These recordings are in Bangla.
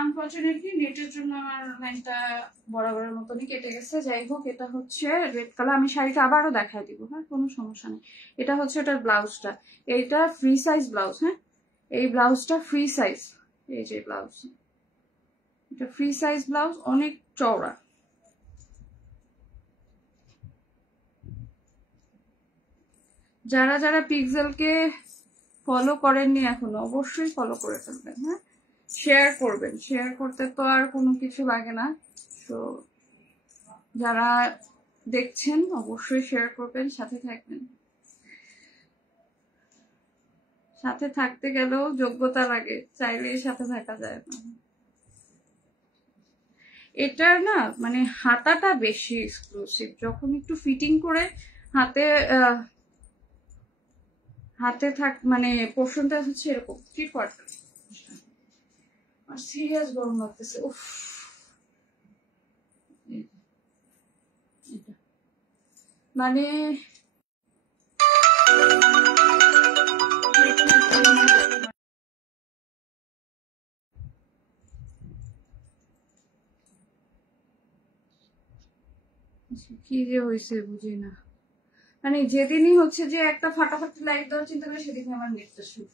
আনফর্চুনেটলি নেটের জন্য আমার লাইনটা বরাবরের মতনই কেটে গেছে। যাই হোক, এটা হচ্ছে রেড কালার। আমি শাড়িটা আবারও দেখাই দিব, হ্যাঁ, কোনো সমস্যা নেই। এটা হচ্ছে এটার ব্লাউজটা, এইটা ফ্রি সাইজ ব্লাউজ। হ্যাঁ, এই ব্লাউজটা ফ্রি সাইজ, এই যে ব্লাউজ, এটা ফ্রি সাইজ ব্লাউজ, অনেক চওড়া। যারা যারা পিক্সেলকে ফলো করেননি এখনো, অবশ্যই ফলো করে ফেলবেন। হ্যাঁ, শেয়ার করবেন, শেয়ার করতে তো আর কোনো কিছু লাগে না। তো যারা দেখছেন অবশ্যই শেয়ার করবেন, সাথে থাকবেন। সাথে থাকতে গেলেও যোগ্যতা লাগে, চাইলেই সাথে থাকা যায় না। এটার না মানে হাতাটা বেশি এক্সক্লুসিভ, যখন একটু ফিটিং করে হাতে হাতে থাক মানে পোর্শনটা হচ্ছে এরকম কি করতে। আর সিরিয়াস গরম লাগতেছে, উফ। মানে কি যে হয়েছে বুঝি না। মানে যেদিনই হচ্ছে যে একটা ফাটাফাটি লাইট দেওয়ার চিন্তা করে, সেদিনই আমার নেটটা শুরু।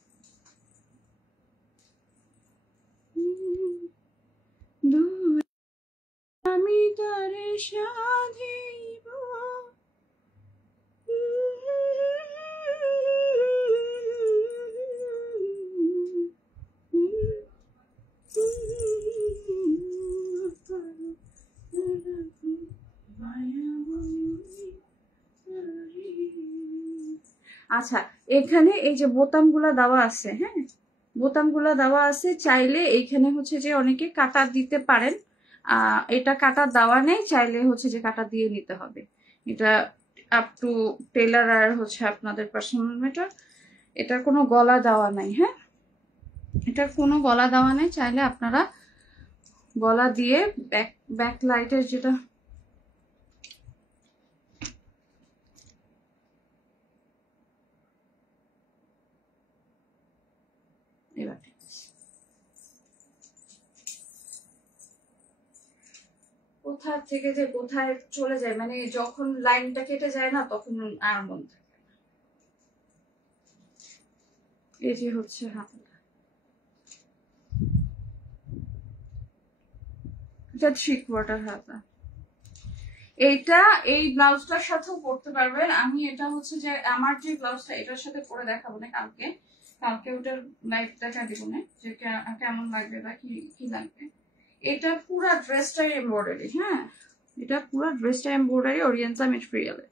আমি তারে সাধিব। আচ্ছা, এখানে এই যে বোতামগুলা দেওয়া আছে, হ্যাঁ, বোতামগুলা দেওয়া আছে, চাইলে এইখানে হচ্ছে যে অনেকে কাটা দিতে পারেন। এটা কাটা দেওয়া নেই, চাইলে হচ্ছে যে কাটা দিয়ে নিতে হবে। এটা আপ টু টেলার আর হচ্ছে আপনাদের পার্সোনাল ম্যাটার। এটার কোনো গলা দেওয়া নাই। হ্যাঁ, এটার কোনো গলা দেওয়া নেই, চাইলে আপনারা গলা দিয়ে ব্যাক লাইটের যেটা এবার কোথা থেকে যে কোথায় চলে যায়, মানে যখন লাইনটা কেটে যায় না, তখন আর মন থাকে না। এই যে হচ্ছে হাতটা, এটা থ্রি কোয়ার্টার হাতা। এইটা এই ব্লাউজটার সাথেও পরতে পারবেন। আমি এটা হচ্ছে যে আমার যে ব্লাউজটা এটার সাথে পরে দেখাবো না কালকে, কালকে ওটার লাইভ দেখা দিব না যে কেমন লাগবে বা কি লাগবে। এটা পুরা ড্রেসটাই এমব্রয়ডারি। হ্যাঁ, এটা পুরা ড্রেসটা এমব্রয়ডারি, অর্গানজা ম্যাটেরিয়ালে।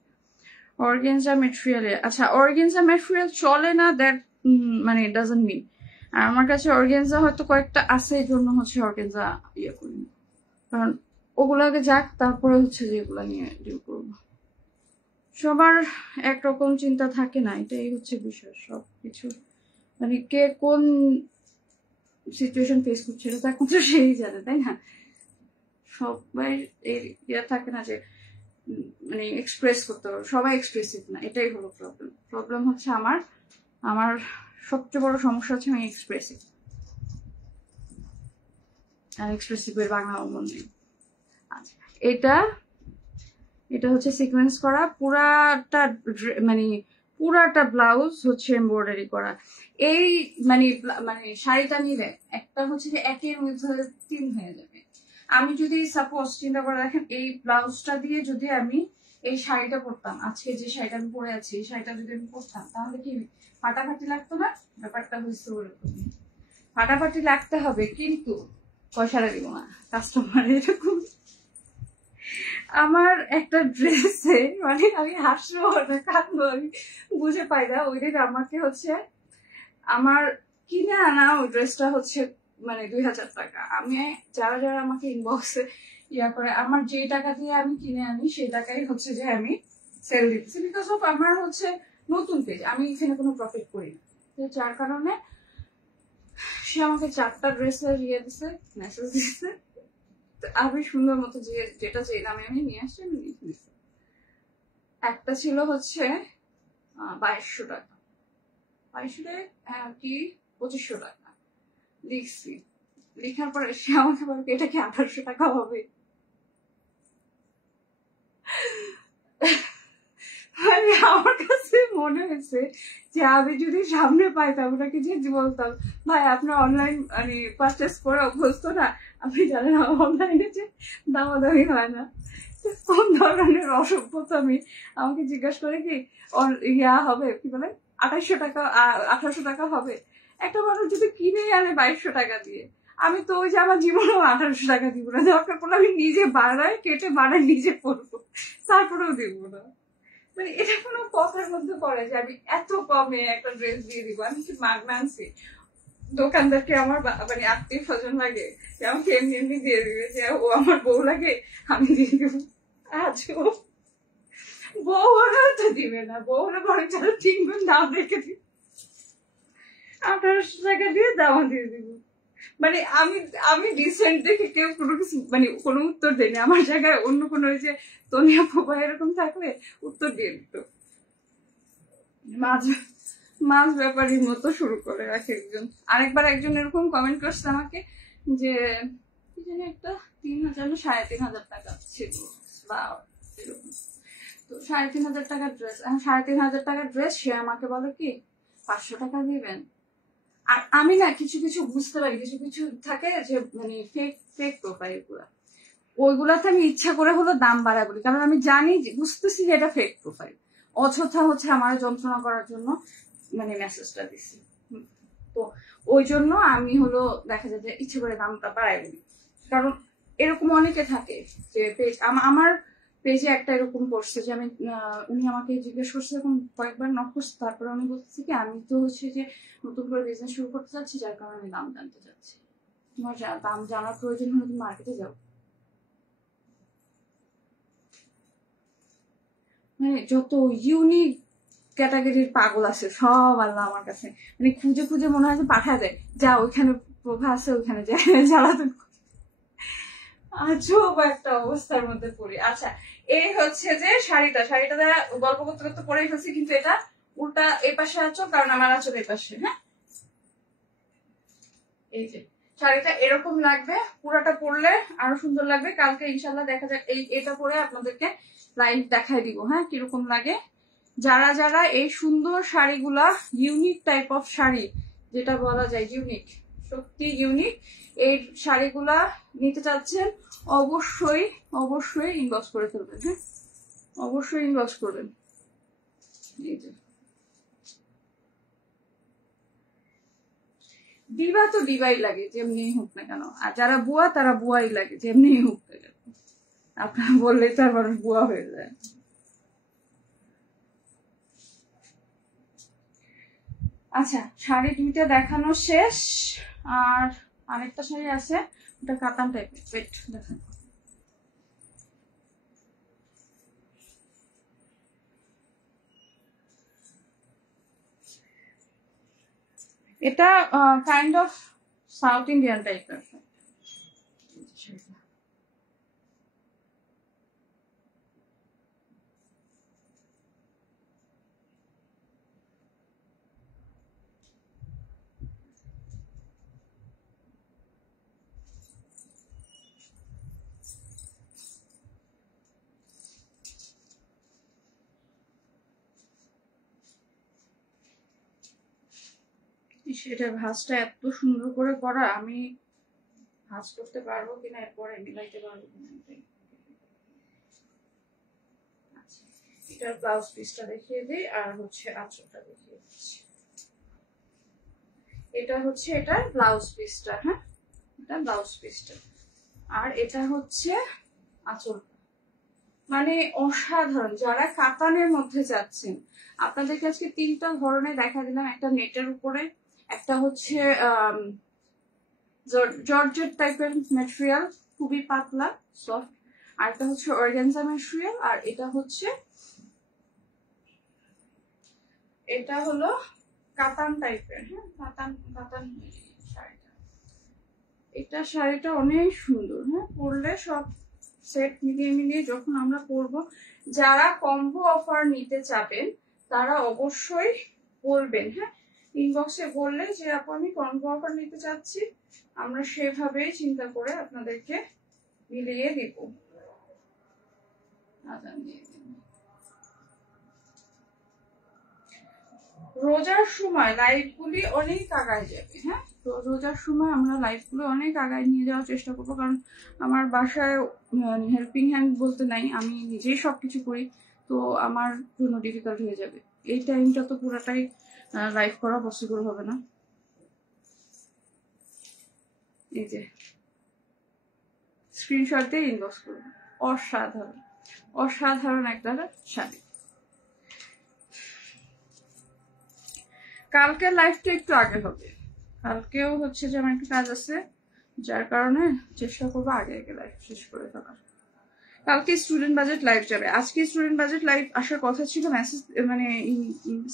অর্গানজা ম্যাটেরিয়ালে, আচ্ছা, অর্গানজা ম্যাটেরিয়াল চলে না দ্যাট মানে ইট ডাজন্ট মিন। আর আমার কাছে অর্গানজা হয়তো কয়েকটা আছে, এই জন্য হচ্ছে অর্গানজা ইয়ে করি না, কারণ ওগুলাকে যাক, তারপরে হচ্ছে যে এগুলা নিয়ে ডিল করবো। সবার একরকম চিন্তা থাকে না, এটাই হচ্ছে বিষয়। সবকিছু মানে কে কোন সিচুয়েশন ফেস করছে এটা তো একমাত্র সেই জানে, তাই না? সবাই ইয়ে থাকে না যে মানে এক্সপ্রেস করতে পারবো, সবাই এক্সপ্রেসিভ না, এটাই হলো প্রবলেম। প্রবলেম হচ্ছে আমার আমার সবচেয়ে বড় সমস্যা হচ্ছে আমি এক্সপ্রেসিভ, আর এক্সপ্রেসিভের বাংলা অমন নেই। আচ্ছা, এটা হচ্ছে সিকোয়েন্স করা, মানে পুরাটা ব্লাউজ হচ্ছে এমব্রয়ডারি করা। এই মানে মানে শাড়িটা নিলে একটা হচ্ছে যে একের মধ্যে 3 হয়ে যাবে। আমি যদি সাপোজ চিন্তা করে দেখেন, এই ব্লাউজটা দিয়ে যদি আমি এই শাড়িটা পরতাম, আজকে যে শাড়িটা আমি পরে আছি, এই শাড়িটা যদি আমি পরতাম, তাহলে কি ফাটাফাটি লাগতো না? ব্যাপারটা হচ্ছে ওরকম, ফাটাফাটি লাগতে হবে, কিন্তু পয়সাটা দিব না কাস্টমার, এরকম। আমার একটা ড্রেসে মানে আমি হাসবো না কাঁদবো আমি বুঝে পাই না। ওই দিন আমাকে হচ্ছে আমার কিনে আনা ওই ড্রেসটা হচ্ছে মানে 2000 টাকা। আমি যারা যারা আমাকে ইনবক্সে ইয়া করে, আমার যে টাকা দিয়ে আমি কিনে আনি সেই টাকাই হচ্ছে যে আমি সেল দিচ্ছি, বিকজ অফ আমার হচ্ছে নতুন পেজ, আমি এখানে কোনো প্রফিট করি না। তো যার কারণে সে আমাকে 4টা ড্রেসের ইয়ে দিছে, মেসেজ দিচ্ছে। আমি সুন্দর মতো যেটা যে দামে আমি নিয়ে আসছি আমি নিয়ে দিচ্ছি। একটা ছিল হচ্ছে 2200 টাকা, 2200 কি 2500 টাকা লিখছি। লেখার পরে সে আমাকে বলবে এটা কি 1800 টাকা হবে? মানে আমার কাছে মনে হয়েছে যে আমি যদি সামনে পাইতাম ওটাকে যে বলতাম ভাই আপনার অনলাইন মানে পারচেস করে অভ্যস্ত না, আপনি জানেন অনলাইনে যে দামাদামি হয় না, কোন ধরনের অসভ্যতা। আমি আমাকে জিজ্ঞাসা করে কি ইয়া হবে কি বলে 2800 টাকা 1800 টাকা হবে? একটা মানুষ যদি কিনে আনে 2200 টাকা দিয়ে, আমি তো ওই যে আমার জীবনেও 1800 টাকা দিব না, দরকার পড়লে আমি নিজে বানাই কেটে বানাই নিজে পড়বো, তারপরেও দিব না। মানে এটা কোনো কথার মধ্যে পড়ে যে আমি এত কমে একটা ড্রেস দিয়ে দিব? আমি কি মাগনা আনছি? দোকানদারকে আমার মানে আত্মীয় স্বজন লাগে যে আমাকে এমনি এমনি দিয়ে দিবে যে ও আমার বউ লাগে আমি দিয়ে দেবো? আজও বউ হলেও তো দিবে না, বউ হলে বরং চাল 3 গুণ দাম রেখে দিব, 1800 টাকা দিয়ে দামা দিয়ে দিব। মানে আমি আমি ডিসেন্ট দেখে কেউ কোনো কিছু মানে কোনো উত্তর দেয়নি। আমার জায়গায় অন্য কোনো ওই যে তনিয়া ফোপা এরকম থাকলে উত্তর দিয়ে দিত। মাছ মাছ ব্যাপারীর মতো শুরু করে রাখে একজন। আরেকবার একজন এরকম কমেন্ট করছে আমাকে যে কি জানি একটা 3000 না 3500 টাকা ছিল বা এরকম, তো 3500 টাকার ড্রেস, 3500 টাকার ড্রেস সে আমাকে বলে কি 500 টাকা দিবেন। আর আমি না কিছু কিছু বুঝতে পারি, কিছু কিছু থাকে যে মানে ফেক ফেক প্রোফাইল গুলা, ওইগুলাতে আমি ইচ্ছা করে হলো দাম বাড়ায় বলি, কারণ আমি জানি বুঝতেছি যে এটা ফেক প্রোফাইল, অযথা হচ্ছে আমার যন্ত্রণা করার জন্য মানে মেসেজটা দিছি। তো ওই জন্য আমি হলো দেখা যায় যে ইচ্ছে করে দামটা বাড়াই বলি, কারণ এরকম অনেকে থাকে যে পেজ আমার পেজে একটা এরকম করছে যে আমি উনি আমাকে জিজ্ঞেস করছে এরকম কয়েকবার নক করছে, তারপরে আমি বলছি কি আমি তো হচ্ছে যে নতুন করে বিজনেস শুরু করতে চাচ্ছি, যার কারণে আমি দাম জানতে চাচ্ছি। তোমার দাম জানার প্রয়োজন হলে তুমি মার্কেটে যাও। মানে যত ইউনিক ক্যাটাগরির পাগল আছে সব আল্লাহ আমার কাছে মানে খুঁজে খুঁজে মনে হয় যে পাঠা দেয়, যা ওইখানে প্রভা আছে ওইখানে যায় জ্বালাতন। আজব একটা অবস্থার মধ্যে পড়ি। আচ্ছা, এই হচ্ছে যে শাড়িটা গল্প করতে করতে পরেই ফেলছি, কিন্তু এটা উল্টা এই পাশে আছো কারণ আমার আঁচল এই পাশে। হ্যাঁ, এই যে শাড়িটা এরকম লাগবে, পুরাটা পরলে আরো সুন্দর লাগবে। কালকে ইনশাল্লাহ দেখা যাক এটা পরে আপনাদেরকে লাইভ দেখাই দিব হ্যাঁ কিরকম লাগে। যারা যারা এই সুন্দর শাড়িগুলা ইউনিক টাইপ অফ শাড়ি, যেটা বলা যায় ইউনিক, সত্যি ইউনিক, এই শাড়িগুলা নিতে চাচ্ছেন অবশ্যই অবশ্যই ইনবক্স করে ফেলবেন। হ্যাঁ, অবশ্যই ইনবক্স করবেন। এই যে দিবা তো দিবাই লাগে যেমনি হোক না কেন, আর যারা বুয়া তারা বুয়াই লাগে যেমনি হোক না কেন। আপনারা বললেই তো আর মানুষ বুয়া হয়ে যায়। আচ্ছা, শাড়ি দুইটা দেখানো শেষ, আর আরেকটা শাড়ি আছে ওটা কাতান টাইপের। ওয়েট দেখান, এটা কাইন্ড অফ সাউথ ইন্ডিয়ান টাইপের। সেটার ভাঁজটা এত সুন্দর করে করা, আমি ভাঁজ করতে পারবো কিনা এরপরে মিলাইতে পারবো কিনা। আচ্ছা, এটার ব্লাউজ পিসটা দেখিয়ে দিই আর হচ্ছে আঁচলটা দেখিয়ে দিচ্ছি। এটা হচ্ছে এটার ব্লাউজ পিসটা। হ্যাঁ, এটা ব্লাউজ পিসটা, আর এটা হচ্ছে আঁচলটা। মানে অসাধারণ। যারা কাতানের মধ্যে যাচ্ছেন, আপনাদেরকে আজকে 3টা ধরনের দেখা দিলাম। একটা নেটের উপরে, একটা হচ্ছে জর্জেট টাইপের ম্যাটেরিয়াল, খুবই পাতলা সফট, আর এটা হচ্ছে অর্গানজা ম্যাটেরিয়াল, আর এটা হলো কাতান টাইপের। হ্যাঁ, কাতান শাড়িটা, এটা শাড়িটা অনেক সুন্দর। হ্যাঁ, পরলে সব সেট মিলিয়ে মিলিয়ে যখন আমরা পরবো, যারা কম্বো অফার নিতে চাবেন তারা অবশ্যই বলবেন। হ্যাঁ, ইনবক্সে বললে যে আপু আমি কম্বো অফার নিতে চাচ্ছি, আমরা সেভাবেই চিন্তা করে আপনাদেরকে মিলিয়ে দিব। রোজার সময় লাইভগুলি অনেক আগায় যাবে। হ্যাঁ, তো রোজার সময় আমরা লাইভগুলো অনেক আগায় নিয়ে যাওয়ার চেষ্টা করবো, কারণ আমার বাসায় হেল্পিং হ্যান্ড বলতে নাই, আমি নিজেই সবকিছু করি, তো আমার জন্য ডিফিকাল্ট হয়ে যাবে। এই টাইমটা তো পুরাটাই লাইভ করা পসিবল হবে না। এই যে স্ক্রিনশট দিয়ে ইনবক্স করবো। অসাধারণ অসাধারণ একটা শাড়ি। কালকে লাইভটা একটু আগে হবে, কালকেও হচ্ছে যে আমার একটু কাজ আছে, যার কারণে চেষ্টা করবো আগে আগে লাইভ শেষ করে ফেলার। কালকে স্টুডেন্ট বাজেট লাইভ যাবে, আজকে স্টুডেন্ট বাজেট লাইভ আসার কথা ছিল, মেসেজ মানে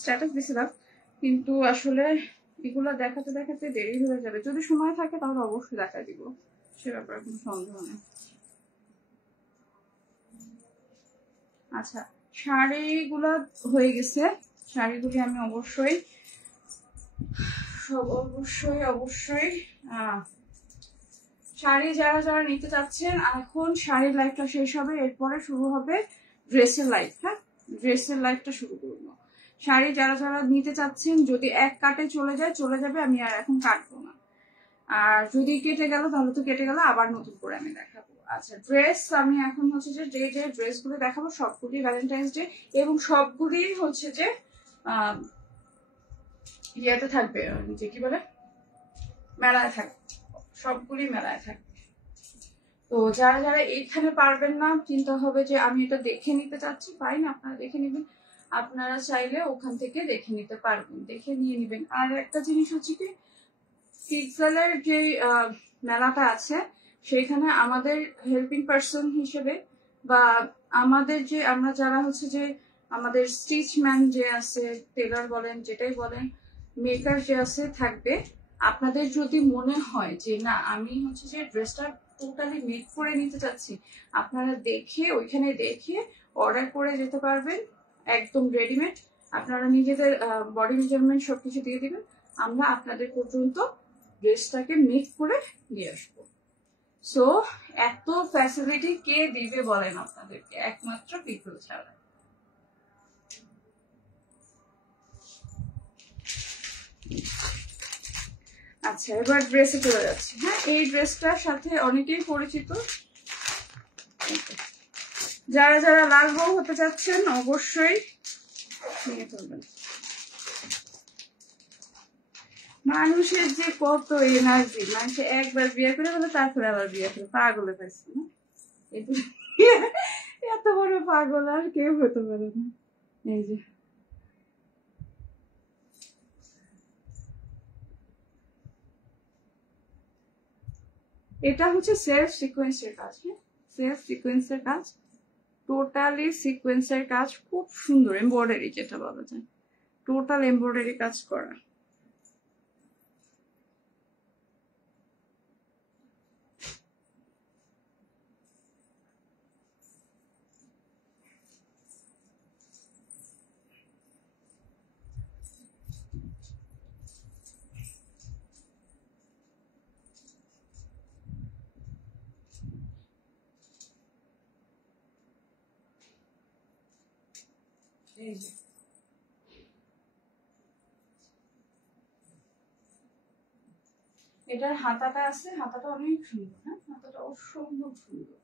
স্ট্যাটাস দিছিলাম, কিন্তু আসলে এগুলো দেখাতে দেখাতে দেরি হয়ে যাবে। যদি সময় থাকে তাহলে অবশ্যই দেখা দিব, সে ব্যাপারে কোনো সন্দেহ নেই। আচ্ছা, শাড়িগুলো হয়ে গেছে, শাড়িগুলি আমি অবশ্যই অবশ্যই শাড়ি যারা যারা নিতে চাচ্ছেন, এখন শাড়ির লাইফটা শেষ হবে, এরপরে শুরু হবে ড্রেসের লাইফ। হ্যাঁ, ড্রেসের লাইফটা শুরু করবো। শাড়ি যারা যারা নিতে চাচ্ছেন, যদি এক কাটে চলে যাবে, আমি আর এখন কাটবো না। আর যদি কেটে গেল তাহলে তো কেটে গেল, আবার নতুন করে আমি দেখাবো। আচ্ছা, ড্রেস আমি এখন হচ্ছে যে যে ড্রেসগুলো দেখাবো সবগুলি ভ্যালেন্টাইন্স ডে, এবং সবগুলি হচ্ছে যে ইয়েতে থাকবে, যে কি বলে মেলায় থাকবে, সবগুলি মেলায় থাকবে। তো যারা যারা এইখানে পারবেন না, চিন্তা হবে যে আমি এটা দেখে নিতে চাচ্ছি, ফাইন, আপনারা দেখে নেবেন, আপনারা চাইলে ওখান থেকে দেখে নিতে পারবেন, দেখে নিয়ে নেবেন। আর একটা জিনিস হচ্ছে কি, পিক্সেলের যে মেলাটা আছে সেখানে আমাদের হেল্পিং পার্সন হিসেবে, বা আমাদের যে আমরা যারা হচ্ছে যে আমাদের স্টিচম্যান যে আছে, টেলার বলেন যেটাই বলেন, মেকার যে আছে থাকবে। আপনাদের যদি মনে হয় যে না আমি হচ্ছে যে ড্রেসটা টোটালি মেক করে নিতে চাচ্ছি, আপনারা দেখে ওইখানে দেখে অর্ডার করে যেতে পারবেন, একদম রেডিমেড। আপনারা নিজেদের বডি মেজারমেন্ট সবকিছু দিয়ে দিবেন, আমরা আপনাদের পর্যন্ত ড্রেসটাকে মেক করে নিয়ে আসবো। সো এত ফ্যাসিলিটি কে দিবে বলেন আপনাদেরকে, একমাত্র পিপল ছাড়া। আচ্ছা, এবার ড্রেসে চলে যাচ্ছি। হ্যাঁ, এই ড্রেসটার সাথে অনেকেই পরিচিত, যারা যারা লাল বউ হতে চাচ্ছেন অবশ্যই নিয়ে ফেলবেন। মানুষের যে কত এনার্জি, মানুষে একবার বিয়ে করে বলে তারপরে আবার বিয়ে করে, পাগলে পাইছে না, এত বড় পাগল আর কেউ হতে পারে না। এই যে এটা হচ্ছে সেলফ সিকোয়েন্সের কাজ। হ্যাঁ, সেলফ সিকোয়েন্সের কাজ, টোটালি সিকোয়েন্সের কাজ, খুব সুন্দর এমব্রয়ডারি যেটা বলা যায়, টোটাল এমব্রয়ডারি কাজ করা। এটার হাতাটা আছে, হাতাটা অনেক সুন্দর। হ্যাঁ, হাতাটা অসম্ভব সুন্দর।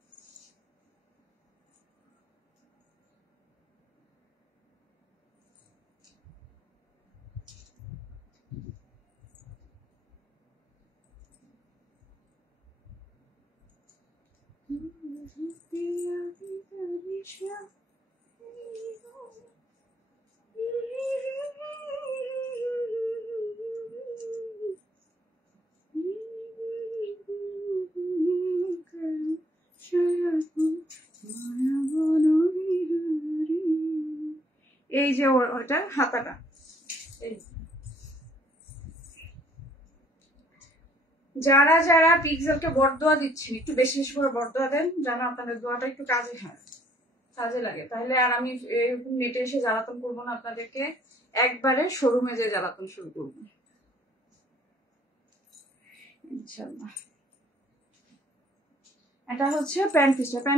এই যে ওটা হাতাটা, যারা যারা পিক্সেলকে বরদোয়া দিচ্ছেন একটু বেশি বেশি করে বরদোয়া দেন, যেন আপনাদের দোয়াটা একটু কাজে হয়, কাজে লাগে, তাহলে আর আমি নেটে এসে জ্বালাতন করবো না আপনাদেরকে। একবারে শোরুমে যে জ্বালাতন শুরু করবো ইনশাল্লাহ। এটা হচ্ছে প্যান্ট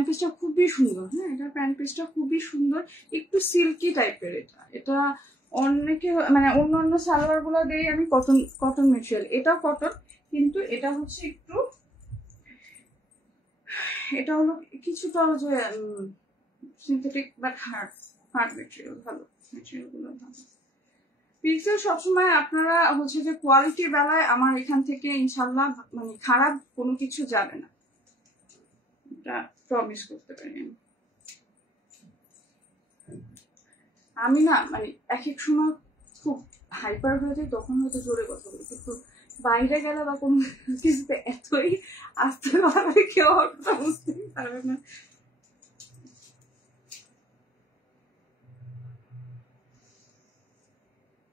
পিসটা খুবই সুন্দর। হ্যাঁ, এটা প্যান্ট পিসটা খুবই সুন্দর, একটু সিল্কি টাইপের। এটা অনেকে মানে অন্যান্য সালোয়ার গুলো দিয়ে আমি কটন মেটেরিয়াল, এটাও কটন, কিন্তু এটা হচ্ছে একটু, এটা হলো কিছুটা যে সিনথেটিক বাট হার্ড মেটেরিয়াল, ভালো মেটেরিয়াল গুলো ভালো। পিক্সেল সবসময় আপনারা হচ্ছে যে কোয়ালিটির বেলায় আমার এখান থেকে ইনশাল্লাহ মানে খারাপ কোনো কিছু যাবে না, এটা প্রমিস করতে পারি। আমি না মানে এক এক সময় খুব হাইপার হয়ে যায়, তখন হয়তো জোরে কথা বলি, কিন্তু বাইরে গেলে বা কোনো কিছুতে এতই আসতে পারবে কেউ বুঝতেই পারবে না।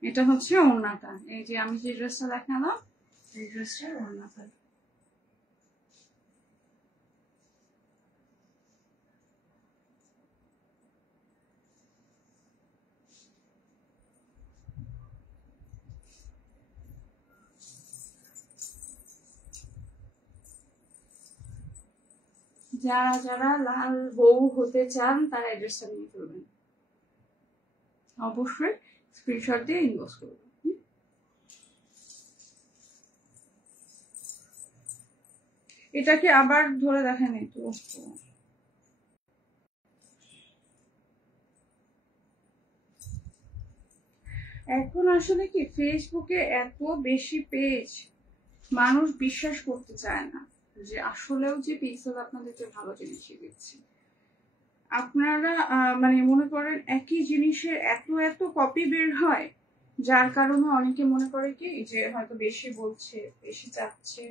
এটা হচ্ছে ওড়নাটা, এই যে আমি যে ড্রেসটা দেখালাম এই ড্রেসটার ওড়নাটা। যারা যারা লাল বউ হতে চান তারা এই ড্রেসটা নিয়ে ফেলবেন, অবশ্যই স্ক্রিনশট দিয়ে ইনবক্স করবেন। এটাকে আবার ধরে দেখেন একটু। এখন আসলে কি ফেসবুকে এত বেশি পেজ, মানুষ বিশ্বাস করতে চায় না যে আসলেও যে পিক্সেল আপনাদেরকে ভালো জিনিসই দিচ্ছে। আপনারা মানে মনে করেন একই জিনিসের এত এত কপি বের হয়, যার কারণে অনেকে মনে করে কি যে হয়তো বেশি বলছে, বেশি চাচ্ছে,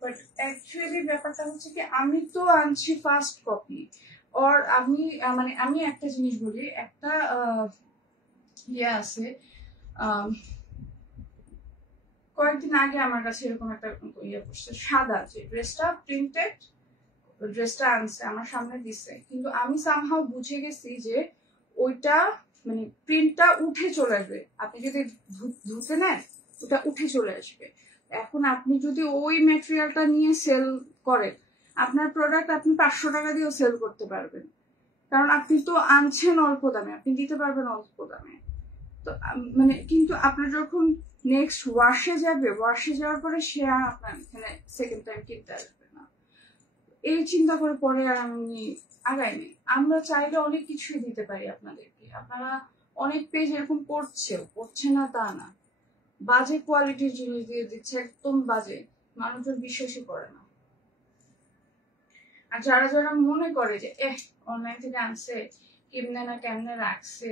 বাট অ্যাকচুয়ালি ব্যাপারটা হচ্ছে কি আমি তো আনছি ফার্স্ট কপি। ওর আমি মানে আমি একটা জিনিস বলি, একটা ইয়ে আছে, কয়েকদিন আগে আমার কাছে এরকম একটা ইয়ে পড়ছে, সাদা যে ড্রেসটা প্রিন্টেড, ড্রেসটা আনছে আমার সামনে দিছে, কিন্তু আমি সামহাও বুঝে গেছি যে ওইটা মানে প্রিন্টটা উঠে চলে আসবে, আপনি যদি ধুতে নেন ওটা উঠে চলে আসবে। এখন আপনি যদি ওই ম্যাটেরিয়ালটা নিয়ে সেল করেন, আপনার প্রোডাক্ট আপনি 500 টাকা দিয়েও সেল করতে পারবেন, কারণ আপনি তো আনছেন অল্প দামে, আপনি দিতে পারবেন অল্প দামে। তো মানে কিন্তু আপনার যখন নেক্সট ওয়াশে যাবে, ওয়াশে যাওয়ার পরে সে আর আপনার এখানে সেকেন্ড টাইম কিনতে আসবে না, এই চিন্তা করে পরে আর আমি আগাইনি। আমরা চাইলে অনেক কিছুই দিতে পারি আপনাদেরকে, আপনারা অনেক পেজ এরকম করছে না তা না, বাজে কোয়ালিটির জিনিস দিয়ে দিচ্ছে, একদম বাজে, মানুষজন বিশ্বাসই করে না। আর যারা যারা মনে করে যে অনলাইন থেকে আনছে, কেমনে না কেমনে রাখছে,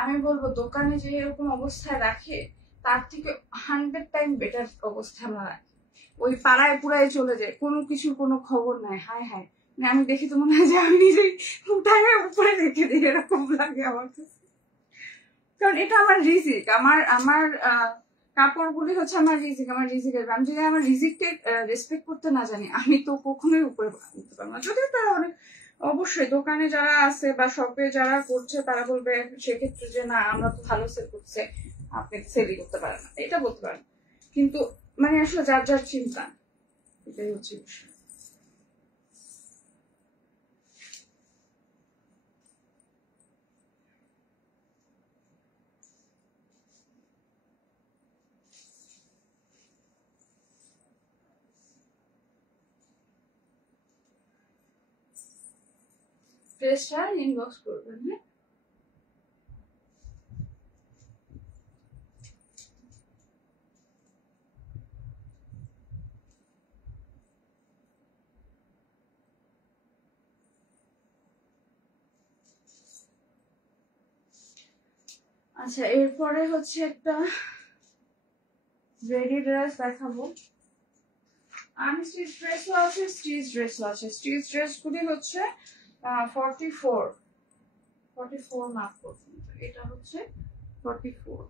আমি বলবো দোকানে যে এরকম অবস্থায় রাখে তার থেকে 100 টাইম বেটার অবস্থা আমরা রাখি। ওই পাড়ায় পুরায় চলে যায়, কোনো কিছুর কোনো খবর নাই, হায় হায়, মানে আমি দেখি তো মনে হয় যে আমি নিজেই উঠায় উপরে রেখে দিই, এরকম লাগে আমার কাছে। কারণ এটা আমার রিজিক, আমার আমার কাপড়গুলি হচ্ছে আমার রিজিক, আমার রিজিকের, আমি যদি আমার রিজিককে রেসপেক্ট করতে না জানি আমি তো কখনোই উপরে উঠতে পারবো না। যদিও তারা অনেক, অবশ্যই দোকানে যারা আছে বা শপে যারা করছে তারা বলবে সেক্ষেত্রে যে না আমরা তো ভালো সেল করছে, আপনি সেলই করতে পারেন না, এটা বলতে পারেন, কিন্তু মানে আসলে যার যার চিন্তা, এটাই হচ্ছে বিষয়। ড্রেসটা ইনবক্স করবেন। হ্যাঁ, আচ্ছা এরপরে হচ্ছে একটা রেডি ড্রেস দেখাবো। আনস্টিচ ড্রেসও আছে, স্টিচ ড্রেসও আছে। স্টিচ ড্রেস গুলি হচ্ছে 44 মাপ পর্যন্ত, এটা হচ্ছে 44।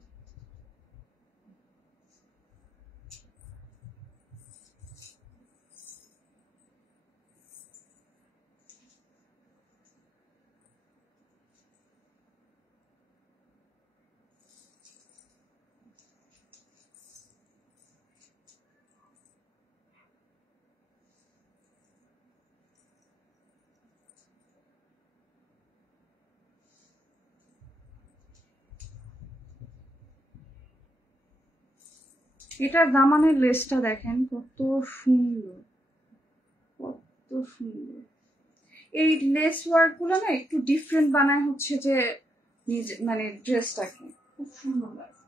এটার দামানের লেসটা দেখেন কত সুন্দর, কত সুন্দর। এই লেস ওয়ার্ক গুলো না একটু ডিফারেন্ট বানায় হচ্ছে যে নিজে মানে ড্রেসটাকে খুব সুন্দর লাগে।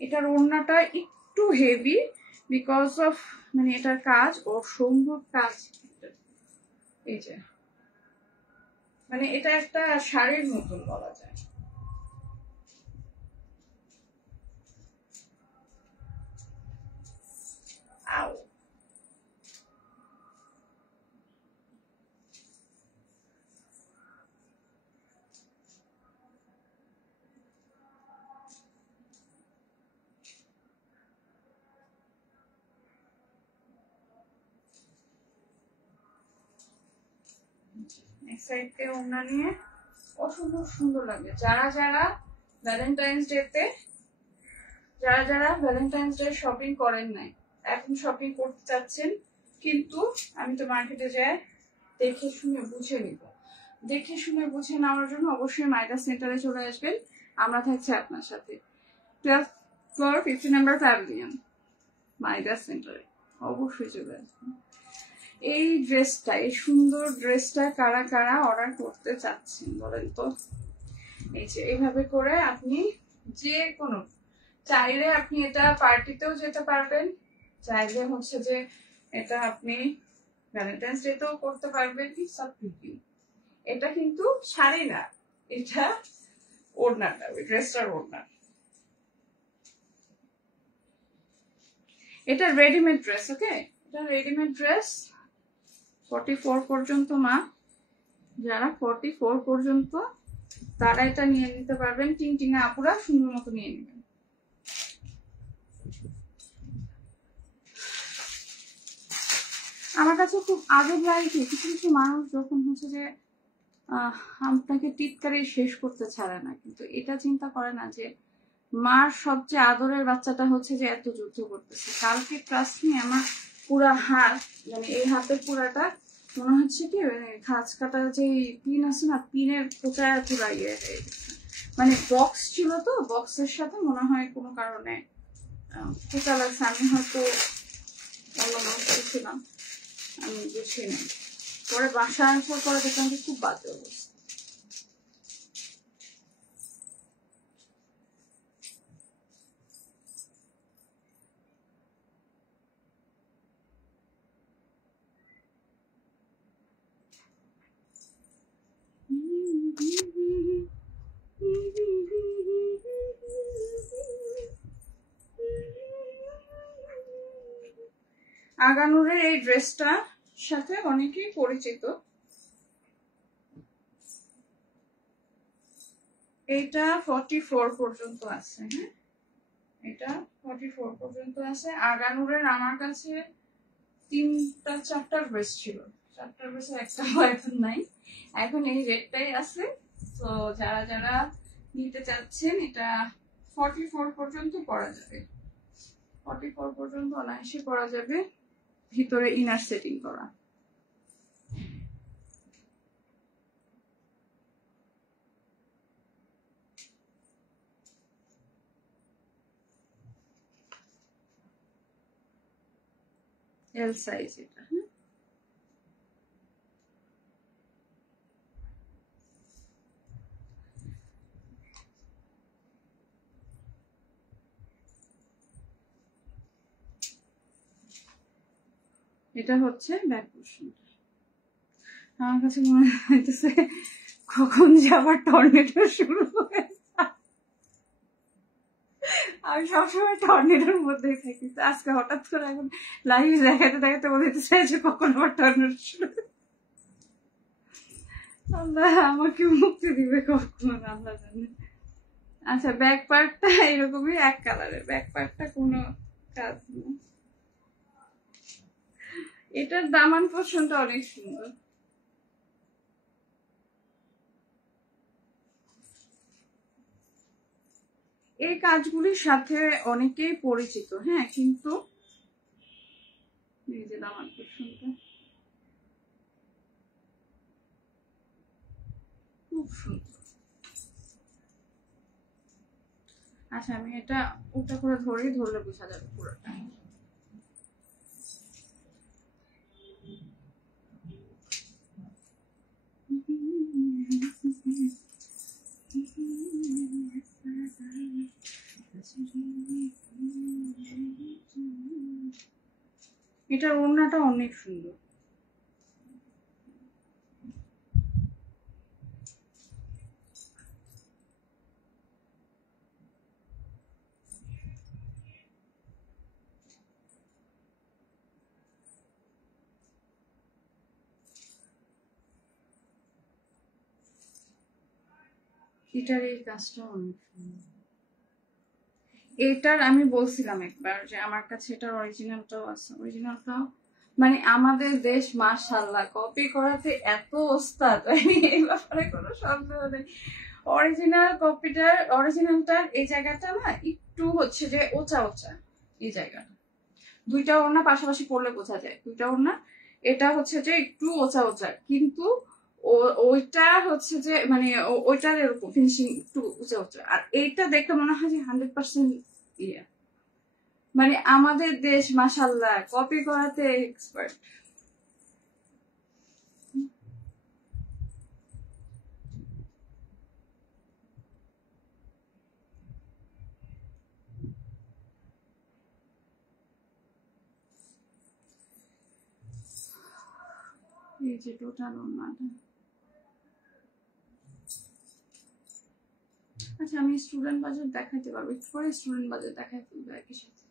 এটার ওড়নাটা একটু হেভি বিকজ অফ মানে এটার কাজ অসম্ভব কাজ। এই যে মানে এটা একটা শাড়ির মতন বলা যায়। আও এক সাইড থেকে ওড়না নিয়ে অসম্ভব সুন্দর লাগে। যারা যারা ভ্যালেন্টাইন্স ডে শপিং করেন নাই, এখন শপিং করতে চাচ্ছেন, কিন্তু আমি তো মার্কেটে যাই দেখে শুনে বুঝে নিব। দেখে শুনে বুঝে নেওয়ার জন্য অবশ্যই মাইডাস সেন্টারে চলে আসবেন। আমরা থাকছি আপনার সাথে 12th floor 50 number pavilion Midas সেন্টারে। অবশ্যই চলে আসবেন। এই ড্রেসটা, এই সুন্দর ড্রেসটা কারা কারা অর্ডার করতে চাচ্ছেন বলেন তো? এই যে এইভাবে করে আপনি যে কোনো চাইলে আপনি এটা পার্টিতেও যেতে পারবেন, চাইলে হচ্ছে যে এটা আপনি ভ্যালেন্টাইন্স ডেতেও করতে পারবেন। এটা কিন্তু শাড়ি না, এটা ওড়নাটা, ওই ড্রেসটার ওড়না। এটা রেডিমেড ড্রেস, ওকে? এটা রেডিমেড ড্রেস 44 পর্যন্ত মা, যারা 44 পর্যন্ত তারা এটা নিয়ে নিতে পারবেন। টিংটিঙা আপুরা সুন্দর মতো নিয়ে নেবেন। আমার কাছে খুব আজব লাগে কি, কিছু কিছু মানুষ যখন হচ্ছে যে আপনাকে টিটকারি শেষ করতে ছাড়ে না, কিন্তু এটা চিন্তা করে না যে মার সবচেয়ে আদরের বাচ্চাটা হচ্ছে যে এত যুদ্ধ করতেছে। কালকে ক্লাস নিয়ে আমার পুরা হাত, মানে এই হাতের পুরাটা মনে হচ্ছে কি মানে খাঁজ কাটা যে পিন আছে না, পিনের কোচায় পুরা ইয়ে হয়ে গেছে। মানে বক্স ছিল তো, বক্সের সাথে মনে হয় কোনো কারণে কোচা লাগছে। আমি হয়তো অন্য মানুষ ছিলাম, আমি বুঝি না। পরে বাসা আসার পরে দেখলাম যে খুব বাজে অবস্থা। আগানুরের এই ড্রেসটা সাথে অনেকেই পরিচিত। এটা 44 পর্যন্ত আছে। হ্যাঁ, এটা 44 পর্যন্ত আছে। আগানুরের আমার কাছে 3-4টা ড্রেস ছিল, 4টার ড্রেসে একটা এখন নাই, এখন এই রেডটাই আছে। তো যারা যারা নিতে চাচ্ছেন এটা 44 পর্যন্ত পরা যাবে, 44 পর্যন্ত অনায়াসে পরা যাবে, ভিতরে ইনার সেটিং করা। এল সাইজ এটা। এটা হচ্ছে ব্যাক পোর্শনটা। আমার কাছে মনে হইতেছে কখন যে আবার টর্নেডো শুরু হয়ে, আমি সবসময় টর্নেডোর মধ্যেই থাকি। আজকে হঠাৎ করে এখন লাইভ দেখাতে দেখাতে মনে হইতেছে যে কখন আবার টর্নেডো শুরু। আল্লাহ আমাকে মুক্তি দিবে কখন আল্লাহ জানে। আচ্ছা, ব্যাক পার্টটা এরকমই এক কালারের, ব্যাক পার্টটা কোনো কাজ নেই। এটার দামান পোর্শনটা অনেক সুন্দর। এই কাজগুলির সাথে অনেকেই পরিচিত, হ্যাঁ, কিন্তু এই যে দামান পোর্শনটা খুব সুন্দর। আচ্ছা আমি এটা উল্টা করে ধরলে বোঝা যাবে পুরোটা। এটার ওড়নাটা অনেক সুন্দর। এটার এই কাজটা অনেক সুন্দর। এটার আমি বলছিলাম একবার যে আমার কাছে এটার অরিজিনালটাও আছে, অরিজিনালটাও মানে আমাদের দেশ মাশাআল্লাহ কপি করাতে এত ওস্তাদ, এই ব্যাপারে কোনো সন্দেহ নেই। অরিজিনালটার এই জায়গাটা না একটু হচ্ছে যে ওচা ওচা, এই জায়গাটা দুইটা ওড়না পাশাপাশি পড়লে বোঝা যায় দুইটা ওড়না, এটা হচ্ছে যে একটু ওচা ওচা, কিন্তু ওইটা হচ্ছে যে মানে ওইটার এরকম ফিনিশিং একটু উঁচা উঁচা, আর এইটা দেখে মনে হয় যে 100% ইয়ে, মানে আমাদের দেশ মাশাআল্লাহ কপি করাতে এক্সপার্ট। এই যে টোটাল ওড়নাটা। আচ্ছা আমি স্টুডেন্ট বাজেট দেখাইতে পারবো, একটু পরে স্টুডেন্ট বাজেট দেখাই ফেলবো একই সাথে।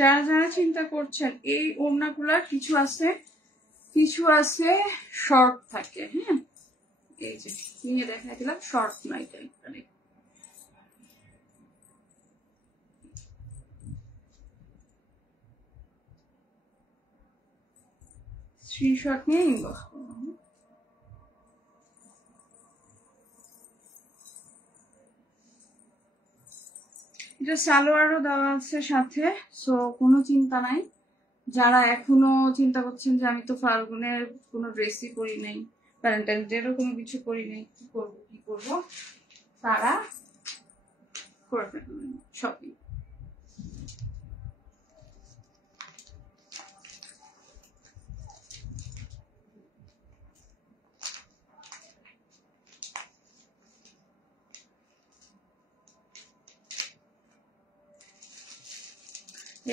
যারা যারা চিন্তা করছেন এই ওড়নাগুলা কিছু আছে শর্ট থাকে, হ্যাঁ এই যে নিয়ে দেখাই দিলাম শর্ট নাই মানে স্ক্রিনশট নিয়ে ইনবক্স করুন। এটা সালোয়ারও দেওয়া আছে সাথে, সো কোনো চিন্তা নাই। যারা এখনো চিন্তা করছেন যে আমি তো ফাল্গুনের কোনো ড্রেসই করি নাই, ভ্যালেন্টাইন ডেরও কোনো কিছু করি নাই, কি করবো তারা করে ফেলবেন শপিং।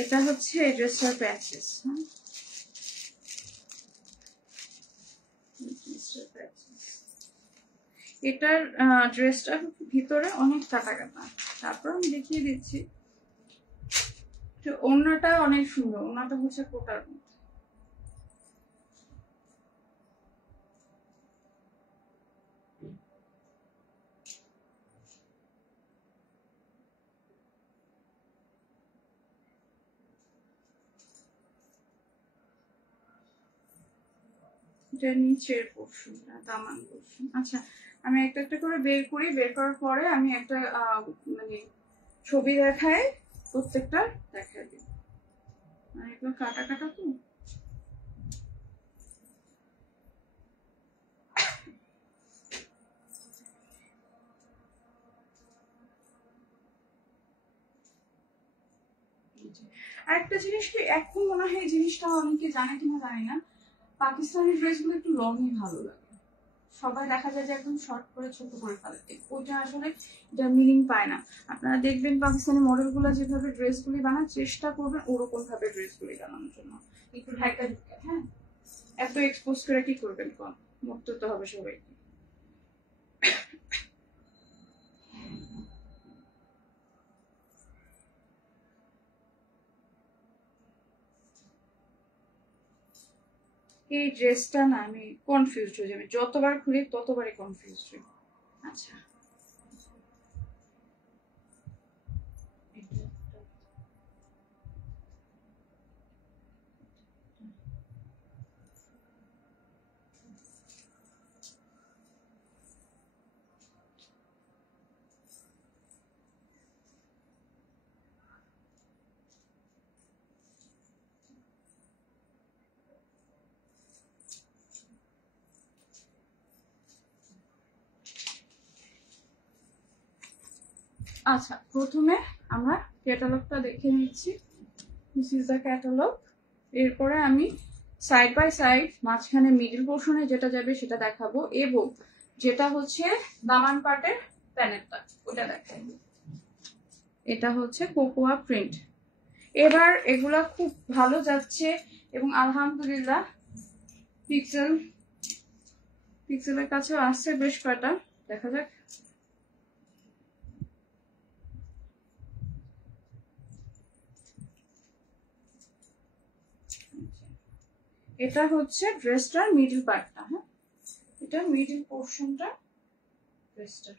এটা হচ্ছে এই ড্রেসটার প্যাচেস, হ্যাঁ এটার ড্রেসটার ভিতরে অনেক কাটা কাটা, তারপর আমি দেখিয়ে দিচ্ছি। ওড়নাটা অনেক সুন্দর, ওড়নাটা হচ্ছে কোটার মধ্যে। এটা নিচের পোর্শন, দামান পোর্শন। আচ্ছা আমি একটা একটা করে বের করি, বের করার পরে আমি একটা মানে ছবি দেখায় প্রত্যেকটা দেখায় দিই, মানে এগুলো কাটা কাটা তো। আরেকটা জিনিস কি এখন মনে হয় এই জিনিসটা অনেকে জানে কিনা জানি না, পাকিস্তানি ড্রেসগুলো একটু লংই ভালো লাগে। সবাই দেখা যায় যে একদম শর্ট করে ছোট করে ফেলে, ওইটা আসলে এটা মিনিং পায় না। আপনারা দেখবেন পাকিস্তানি মডেলগুলো যেভাবে ড্রেসগুলি বানায় চেষ্টা করবেন ওরকম ভাবে ড্রেসগুলি বানানোর জন্য, একটু ঢাকা ঢুকা, হ্যাঁ এত এক্সপোজ করে কি করবেন, কম মুক্ত তো হবে সবাই। এই ড্রেসটা না আমি কনফিউজড হয়ে যাবে, যতবার খুলি ততবারই কনফিউজড হই। আচ্ছা আচ্ছা, প্রথমে আমরা ক্যাটালগটা দেখে নিচ্ছি। This is the catalogue. এরপরে আমি সাইড বাই সাইড মাঝখানে মিডল পোর্শনে যেটা যাবে সেটা দেখাবো, এবং যেটা হচ্ছে দামান পার্টের প্যানেলটা ওটা দেখাবো। এটা হচ্ছে কোকোয়া প্রিন্ট। এবার এগুলা খুব ভালো যাচ্ছে এবং আলহামদুলিল্লাহ পিক্সেলের কাছেও আসছে বেশ কয়টা, দেখা যাক। এটা হচ্ছে ড্রেসটার মিডল পার্টটা। হ্যাঁ, এটা মিডল পোর্শনটা ড্রেসটার।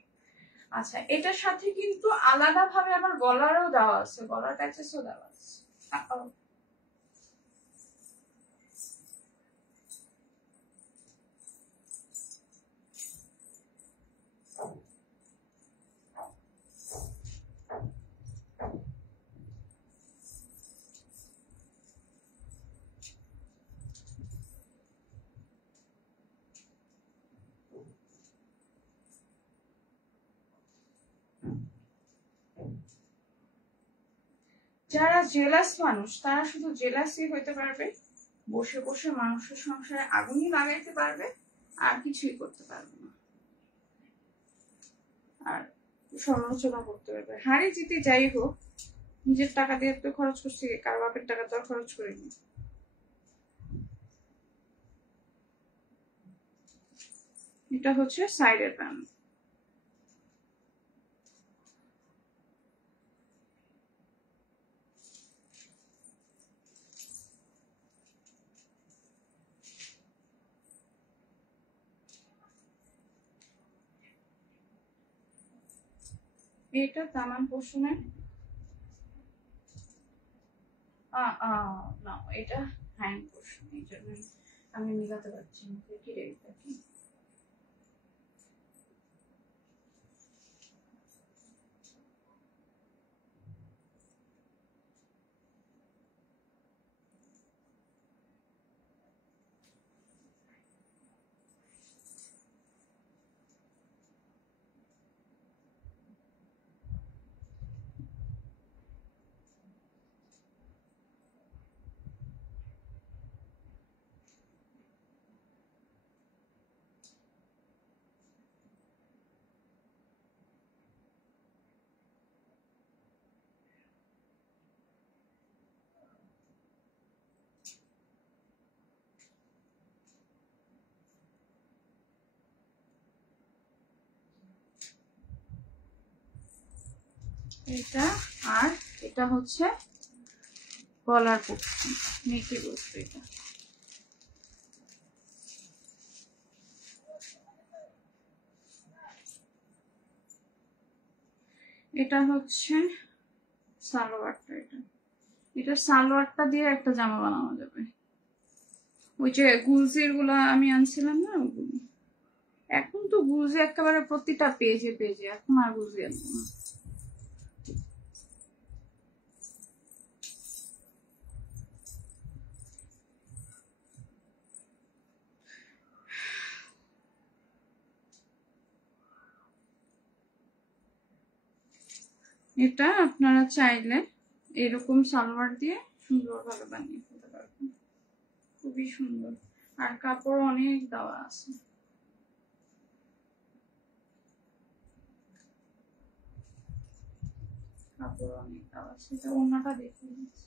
আচ্ছা, এটার সাথে কিন্তু আলাদা ভাবে আবার গলারও দেওয়া আছে, গলার প্যাচেসও দেওয়া আছে। যারা জেলাস মানুষ তারা শুধু জেলাসই হইতে পারবে, বসে বসে মানুষের সংসারে আগুনই লাগাইতে পারবে, আর কিছুই করতে পারবে না, আর সমালোচনা করতে পারবে। হারে জিতে যাই হোক, নিজের টাকা দিয়ে তো খরচ করছি, কার বাপের টাকা তো আর খরচ করিনি। এটা হচ্ছে সাইডের প্যানেল। এটা দামান পোর্শনে, না এটা হ্যান্ড পোর্শন, এই জন্য আমি মিলাতে পারছি না কি রেটটা কি। এটা আর এটা হচ্ছে গলার পোর্শন, মেখে বসবে এটা। এটা হচ্ছে সালোয়ারটা, এটা সালোয়ারটা দিয়ে একটা জামা বানানো যাবে। ওই যে গুলজির গুলা আমি আনছিলাম না, ওগুলো। এখন তো গুলজি একেবারে প্রতিটা পেজে পেজে, এখন আর গুলজি আনবো না। এটা আপনারা চাইলে এরকম সালোয়ার দিয়ে সুন্দরভাবে বানিয়ে ফেলতে পারবেন, খুবই সুন্দর, আর কাপড় অনেক দেওয়া আছে। কাপড় অনেক দেওয়া আছে, এটা ওনাটা দেখে নিচ্ছি।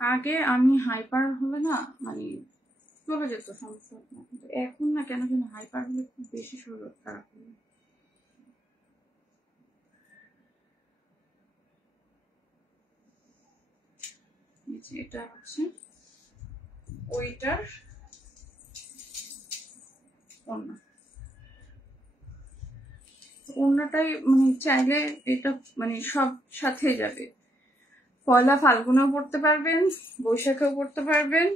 আগে আমি হাইপার হলে না মানে চলে যেত সমস্যা, কিন্তু এখন না কেন যেন হাইপার হলে খুব বেশি শরীর খারাপ হয়। এটা হচ্ছে ওইটার ওড়না, ওড়নাটাই মানে চাইলে এটা মানে সব সাথে যাবে। পয়লা ফাল্গুনেও পড়তে পারবেন, বৈশাখেও পড়তে পারবেন,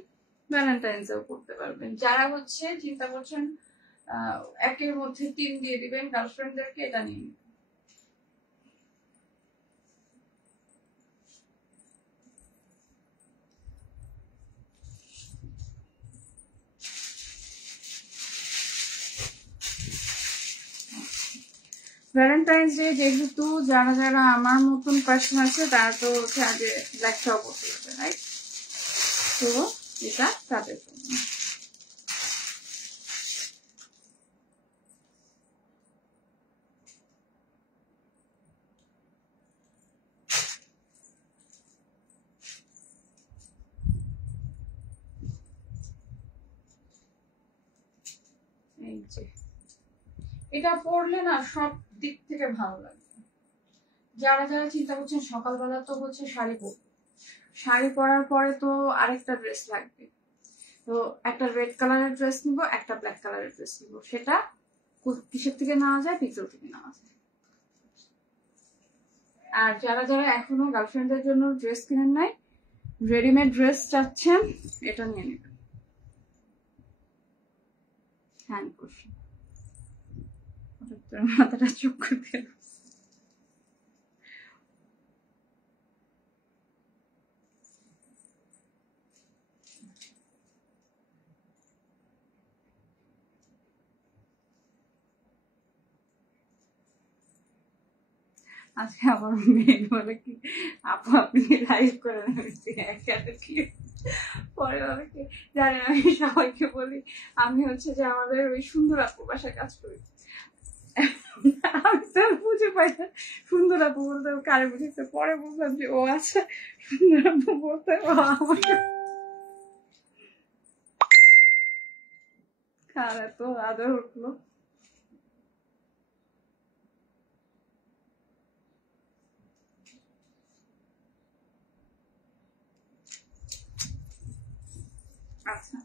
ভ্যালেন্টাইন্সেও পড়তে পারবেন। যারা হচ্ছে চিন্তা করছেন একের মধ্যে 3 দিয়ে দিবেন গার্লফ্রেন্ডদেরকে, এটা নিন। ভ্যালেন্টাইন্স ডে যেহেতু যারা যারা আমার মতন পার্সন আছে তারা তো হচ্ছে আগে ব্ল্যাকটাও পড়তে হবে, রাইট? তো এটা তাদের জন্য। এই যে এটা পড়লে না সব দিক থেকে ভালো লাগবে। যারা যারা চিন্তা করছেন সকালবেলা তো হচ্ছে শাড়ি পরবো, শাড়ি পরার পরে তো আরেকটা ড্রেস লাগবে, তো একটা রেড কালারের ড্রেস নিব, একটা ব্ল্যাক কালারের ড্রেস নিব। সেটা কিসের থেকে নেওয়া যায়? পিক্সেল থেকে নেওয়া যায়। আর যারা যারা এখনো গার্লফ্রেন্ডের জন্য ড্রেস কিনেন নাই, রেডিমেড ড্রেস চাচ্ছেন, এটা নিয়ে নেবেন। হ্যান্ড করছি মাথাটা চুপ করে দিয়ে। আজকে আমার মেয়ে বলে কি, আপু আপনি লাইভ করেন, পরে বলে কি জানেন, আমি সবাইকে বলি আমি হচ্ছে যে আমাদের ওই সুন্দর আপুর বাসায় কাজ করি। আমি তো বুঝে পাই না সুন্দর আপু বলতে কারে বুঝেছে, পরে বুঝলাম যে ও আছে সুন্দর আপু বলতে ও আমাকে কার এত আদর উঠলো। আচ্ছা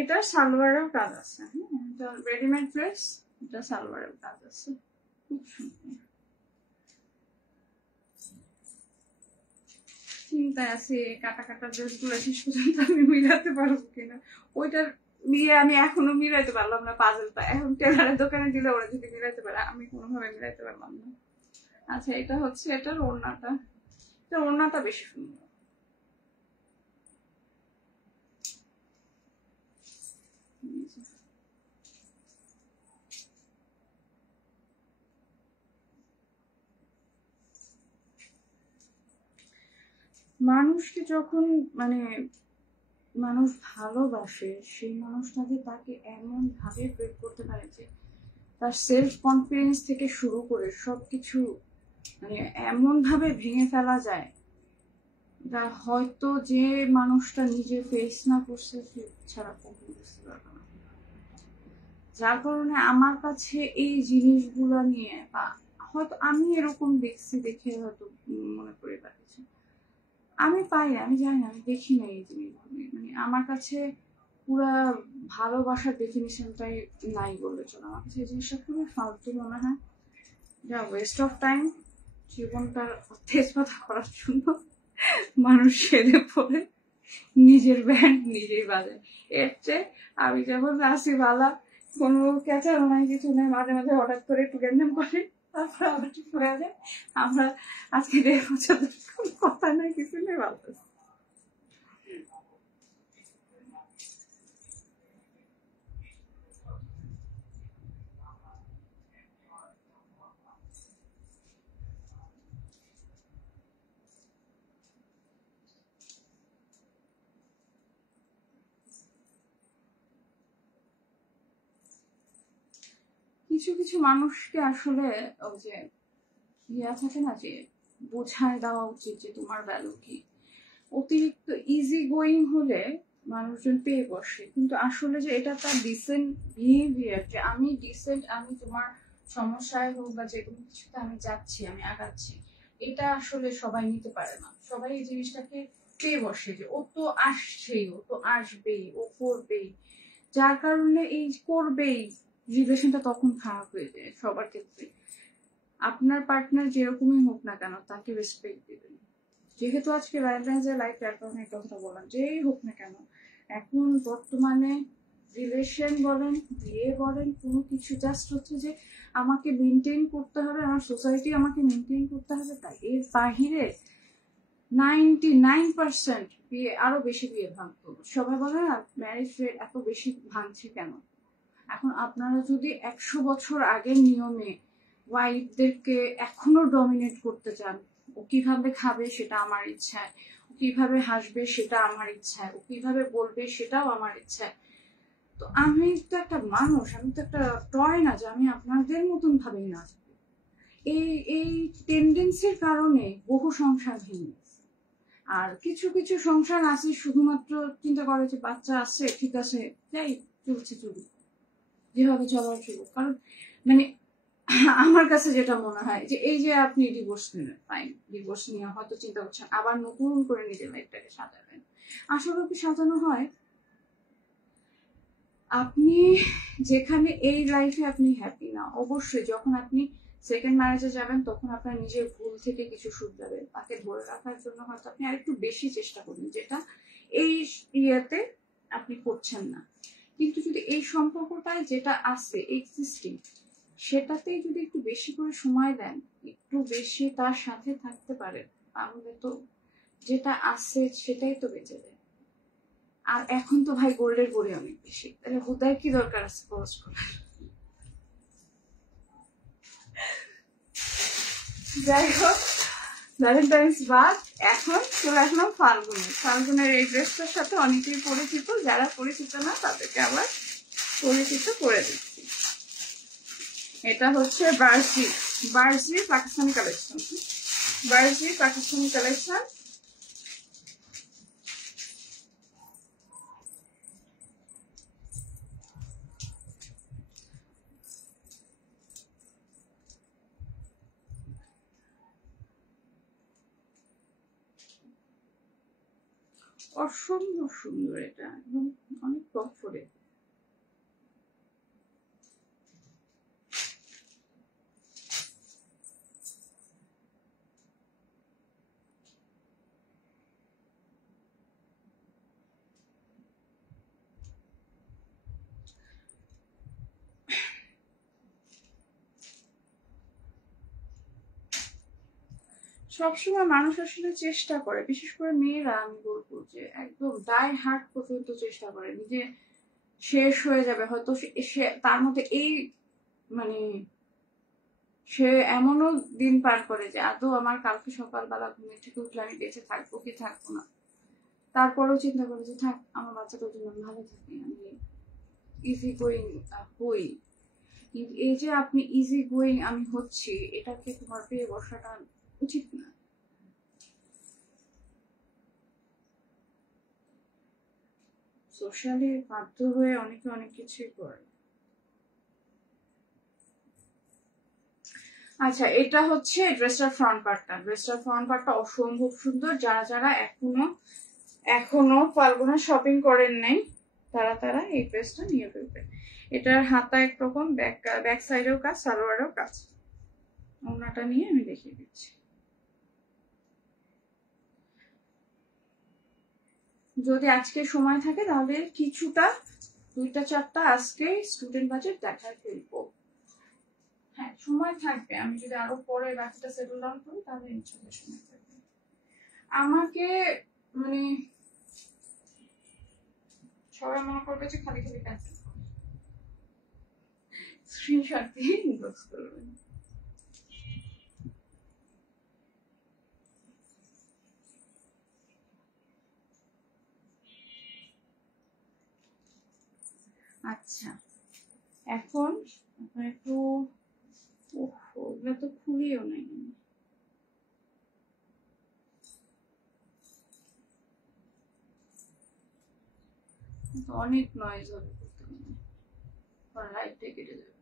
এটা সালোয়ারেও কাজ আছে, হ্যাঁ এটা রেডিমেড ড্রেস, এটা সালোয়ারেও কাজ আছে, খুব সুন্দর। চিন্তায় আছে কাটা কাটা ড্রেস গুলো শেষ পর্যন্ত আমি মিলাতে পারবো কিনা, ওইটার নিয়ে আমি এখনো মিলাইতে পারলাম না পাজলটা। এখন টেলারের দোকানে দিলে ওরা যদি মিলাইতে পারে, আমি কোনোভাবে মিলাইতে পারলাম না। আচ্ছা এটা হচ্ছে এটার ওড়নাটা, এটা ওড়নাটা বেশি সুন্দর। মানুষকে যখন মানে মানুষ ভালোবাসে, সেই মানুষটা যে তাকে এমন ভাবে ব্রেক করতে পারে যে তার সেলফ কনফিডেন্স থেকে শুরু করে সবকিছু মানে এমন ভাবে ভেঙে ফেলা যায়, যা হয়তো যে মানুষটা নিজে ফেস না করছে সে ছাড়া কখনো বুঝতে পারবে না। যার কারণে আমার কাছে এই জিনিসগুলো নিয়ে, বা হয়তো আমি এরকম দেখছি দেখে হয়তো মনে করে পাচ্ছি, আমি পাই আমি জানি না, আমি দেখি না এই জিনিসগুলো। মানে আমার কাছে পুরা ভালোবাসার ডেফিনিশনটাই নাই বললে চলো। আমার কাছে এই জিনিসটা খুবই ফালতু মনে হয়, যা ওয়েস্ট অফ টাইম। জীবনটার তেজপাতা করার জন্য মানুষ সেরে পড়ে নিজের ব্যান্ড নিজেই বাজে। এর চেয়ে আমি যেমন আসি বালা, কোনো ক্যাচার নাই কিছু নেই, মাঝে মাঝে হঠাৎ করে একটু গ্যান্ডাম করে তারপর আবার ঠিক হয়ে যায়। আমরা আজকে 1.5 বছর কোনো কথা নাই কিছু নেই, ভালো। কিছু কিছু মানুষকে আসলে ওই যে ইয়া থাকে না, যে বোঝায় দেওয়া উচিত যে তোমার ভ্যালু কি। অতিরিক্ত ইজি গোয়িং হলে মানুষজন পেয়ে বসে, কিন্তু আসলে যে এটা তার ডিসেন্ট বিহেভিয়ার, যে আমি ডিসেন্ট, আমি তোমার সমস্যায় হোক বা যে কোনো কিছুতে আমি যাচ্ছি, আমি আগাচ্ছি, এটা আসলে সবাই নিতে পারে না। সবাই এই জিনিসটাকে পেয়ে বসে যে ও তো আসছেই, ও তো আসবেই, ও করবেই, যার কারণে এই করবেই রিলেশনটা তখন খারাপ হয়ে যায় সবার ক্ষেত্রে। আপনার পার্টনার যেরকমই হোক না কেন তাকে রেসপেক্ট দিবেন। যেহেতু আজকে ভ্যালেন্টাইন্সের লাইফ, তার কারণে একটা কথা বললাম, যেই হোক না কেন এখন বর্তমানে রিলেশন বলেন বিয়ে বলেন কোনো কিছু জাস্ট হচ্ছে যে আমাকে মেনটেন করতে হবে, আমার সোসাইটি আমাকে মেনটেন করতে হবে, তাই এর বাহিরে 99% বিয়ে, আরো বেশি বিয়ে ভাঙতো। সবাই বলে না ম্যারেজ রেট এত বেশি ভাঙছে কেন? এখন আপনারা যদি 100 বছর আগের নিয়মে ওয়াইফদেরকে এখনো ডমিনেট করতে চান, ও কিভাবে খাবে সেটা আমার ইচ্ছায়, ও কিভাবে হাসবে সেটা আমার ইচ্ছায়, ও কিভাবে বলবে সেটাও আমার ইচ্ছায়, তো আমি তো একটা মানুষ, আমি তো একটা টয় না যে আমি আপনাদের মতন ভাবেই না। এই এই টেন্ডেন্সির কারণে বহু সংসার ভেঙে গেছে। আর কিছু কিছু সংসার আছে শুধুমাত্র চিন্তা করে যে বাচ্চা আছে, ঠিক আছে যাই চলছে চলুক, যেভাবে চলার চলুক। কারণ মানে আমার কাছে যেটা মনে হয় যে এই যে আপনি ডিভোর্স নেবেন, ফাইন, ডিভোর্স নিয়ে হয়তো চিন্তা করছেন আবার নতুন করে নিজের লাইফটাকে সাজাবেন। আসলে কি সাজানো হয়? আপনি যেখানে এই লাইফে আপনি হ্যাপি না, অবশ্যই যখন আপনি সেকেন্ড ম্যারেজে যাবেন তখন আপনার নিজের ভুল থেকে কিছু শুধরাবেন, তাকে ধরে রাখার জন্য হয়তো আপনি আরেকটু বেশি চেষ্টা করবেন, যেটা এই ইয়েতে আপনি করছেন না। কিন্তু যদি এই সম্পর্কটায় যেটা আছে এক্সিস্টিং, সেটাতেই যদি একটু বেশি করে সময় দেন, একটু বেশি তার সাথে থাকতে পারেন, তাহলে তো যেটা আছে সেটাই তো বেঁচে যায়। আর এখন তো ভাই গোল্ডের পরে অনেক বেশি, তাহলে হুদায় কি দরকার আছে খরচ করার? যাই হোক, ভ্যালেন্টাইন্স বাদ, এখন চলে আসলাম ফাল্গুনে। ফাল্গুনের এই ড্রেসটার সাথে অনেকেই পরিচিত, যারা পরিচিত না তাদেরকে আবার পরিচিত করে দিচ্ছি। এটা হচ্ছে বার্জি পাকিস্তানি কালেকশন। বার্জি পাকিস্তানি কালেকশন। অসম্ভব সুন্দর, এটা এবং অনেক কমফোর্টেবল। সবসময় মানুষ আসলে চেষ্টা করে, বিশেষ করে মেয়েরা, আমি বলবো যে একদম ডাই হার্ট পর্যন্ত চেষ্টা করে, নিজে শেষ হয়ে যাবে হয়তো সে তার মধ্যে এই মানে সে এমনও দিন পার করে যে আদৌ আমার কালকে সকালবেলা ঘুমের থেকে উঠলে আমি বেঁচে থাকবো কি থাকবো না, তারপরেও চিন্তা করে যে থাক আমার বাচ্চাটার জন্য ভালো থাকি, আমি ইজি গোয়িং হই। কিন্তু এই যে আপনি ইজি গোয়িং আমি হচ্ছি, এটাকে তোমার পেয়ে বসাটা উচিত না। সোশ্যালি বাধ্য হয়ে অনেকে অনেক কিছুই করে। আচ্ছা, এটা হচ্ছে ড্রেসটার ফ্রন্ট পার্টটা। ড্রেসটার ফ্রন্ট পার্টটা অসম্ভব সুন্দর। যারা যারা এখনো ফাল্গুনা শপিং করেন নাই তারা এই ড্রেসটা নিয়ে ফেলবে। এটার হাতা একরকম, ব্যাক সাইডেও কাজ, সালোয়ারেও কাজ। ওনাটা নিয়ে আমি দেখিয়ে দিচ্ছি। যদি আজকে সময় থাকে তাহলে কিছুটা 2-4টা আজকে স্টুডেন্ট বাজেট দেখায় ফেলবো। হ্যাঁ, সময় থাকবে। আমি যদি আরো পরে বাকিটা সেটেল ডাউন করি তাহলে ইনশাআল্লাহ সময় থাকবে। আমাকে মানে সবাই মনে করবে যে খালি খালি কাজ, স্ক্রিনশট দিয়ে ইনবক্স করবেন। আচ্ছা, এখন একটু ওগুলো তো খুলিও নাই, অনেক নয়েজ হবে, লাইটটা কেটে যাবে।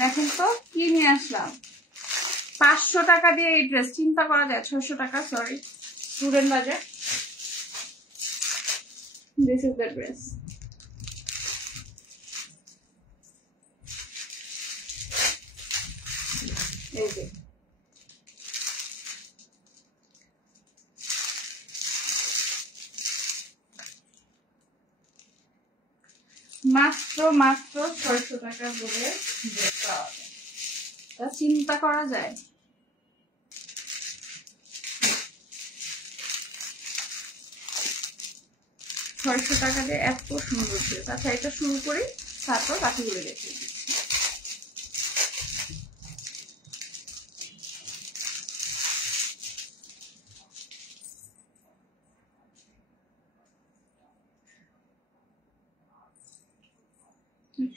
দেখেন তো কি নিয়ে আসলাম, 500 টাকা দিয়ে এই ড্রেস, চিন্তা করা যায়, 600 টাকা, sorry student budget. This is the dress. এই যে মাত্র 600 টাকা বলে ড্রেস পাওয়া যায়, তা চিন্তা করা যায়। ছয়শো টাকা দিয়ে এত সুন্দর ড্রেস। আচ্ছা এটা শুরু করি, তারপর বাকিগুলো দেখে দিচ্ছি।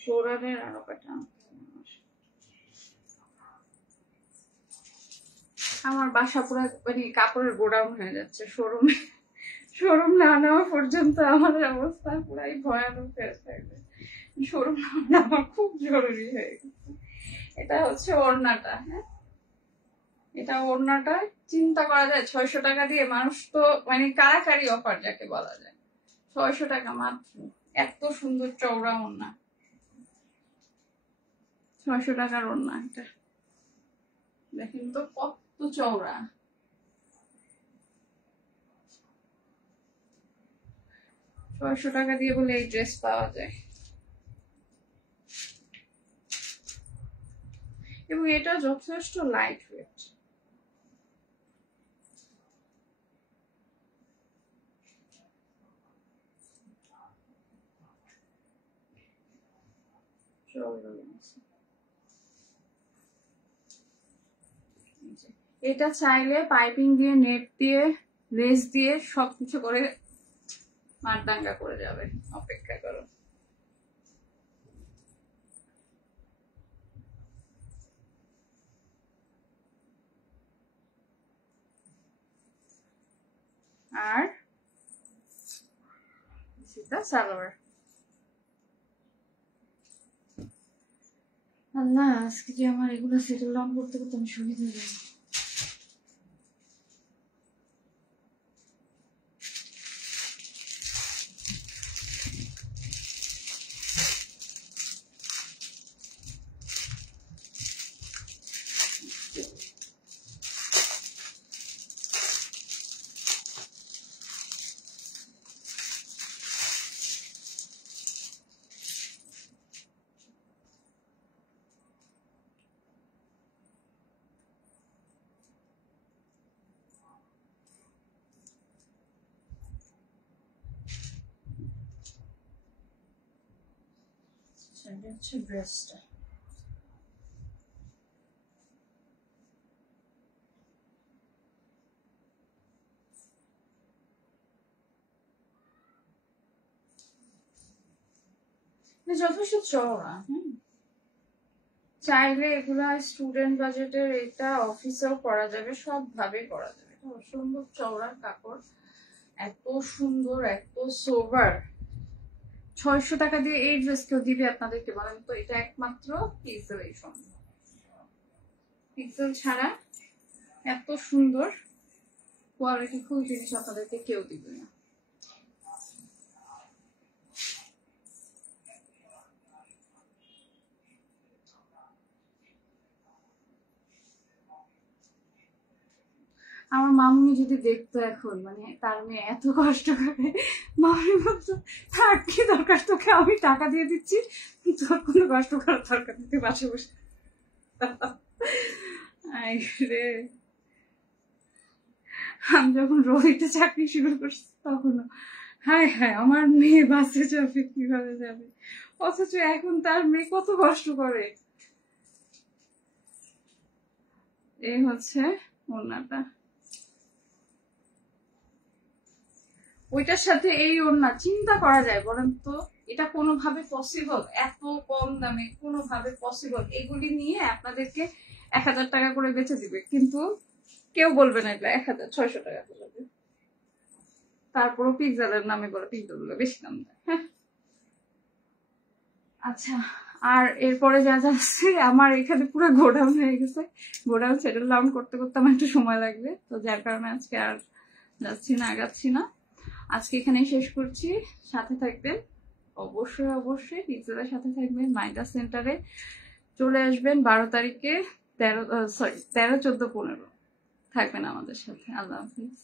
ফ্লোরালের আরো কটা, আমার বাসা পুরো মানে কাপড়ের গোডাউন হয়ে যাচ্ছে। শোরুম না নেওয়া পর্যন্ত আমার অবস্থা পুরাই ভয়ানক হয়ে থাকবে। শোরুম আমার খুব জরুরি হয়ে গেছে। এটা হচ্ছে ওড়নাটা, হ্যাঁ এটা ওড়নাটা, চিন্তা করা যায় 600 টাকা দিয়ে মানুষ তো মানে কারাকারি অফার যাকে বলা যায়। 600 টাকা মাত্র, এত সুন্দর চওড়া ওড়না, 600 টাকার ওড়না। এটা দেখেন তো কত চওড়া, 600 টাকা দিয়ে বলে এই ড্রেস পাওয়া যায়। এবং এটা যথেষ্ট লাইট ওয়েট। এটা চাইলে পাইপিং দিয়ে, নেট দিয়ে, লেস দিয়ে সবকিছু করে মারদাঙ্গা করে যাবে, অপেক্ষা করো। আর সেটা সালোয়ার। আল্লাহ, আজকে যে আমার এগুলো সেটেল ডাউন করতে করতে আমি শহীদ হয়ে যাবো। এটা হচ্ছে ড্রেসটা। যথেষ্ট চওড়া, চাইলে এগুলা স্টুডেন্ট বাজেটের, এটা অফিসেও করা যাবে, সব ভাবে করা যাবে। এটা অসম্ভব চওড়া কাপড়, এত সুন্দর, এত সোভার। 600 টাকা দিয়ে এই ড্রেস কেউ দিবে আপনাদেরকে বলেন তো? এটা একমাত্র পিক্সেল এই সম্ভব, পিক্সেল ছাড়া এত সুন্দর কোয়ালিটি ফুল জিনিস আপনাদেরকে কেউ দিবে না। আমার মামুনি যদি দেখতো এখন, মানে তার মেয়ে এত কষ্ট করে, মামুনি বলতো থাক কি দরকার তোকে, আমি টাকা দিয়ে দিচ্ছি, তোর কোনো কষ্ট করার দরকার নেই, তুই বাসে বসে। রে, আমি যখন রোহিতে চাকরি শুরু করছি তখনও হায় হায় আমার মেয়ে বাসে যাবে কিভাবে যাবে, অথচ এখন তার মেয়ে কত কষ্ট করে। এই হচ্ছে ওড়নাটা, ওইটার সাথে এই ওড়না, চিন্তা করা যায় বলেন তো? এটা কোনোভাবে পসিবল? এত কম দামে কোনোভাবে পসিবল? এগুলি নিয়ে আপনাদেরকে 1000 টাকা করে বেচে দিবে, কিন্তু কেউ বলবে না এটা 1600 টাকা বলবে। তারপরও পিক্সেলের নামে বলে, পিক্সেল বেশি দাম দেয়। হ্যাঁ আচ্ছা, আর এরপরে যা যাচ্ছে আমার এখানে পুরো গোডাউন হয়ে গেছে, গোডাউন সেটেল ডাউন করতে করতে আমার একটু সময় লাগবে, তো যার কারণে আজকে আর যাচ্ছি না, আগাচ্ছি না। আজকে এখানেই শেষ করছি। সাথে থাকবেন অবশ্যই অবশ্যই, পিক্সেলের সাথে থাকবেন। মাইদাস সেন্টারে চলে আসবেন 12 তারিখে, 13, 14, 15 থাকবেন আমাদের সাথে। আল্লাহ হাফিজ।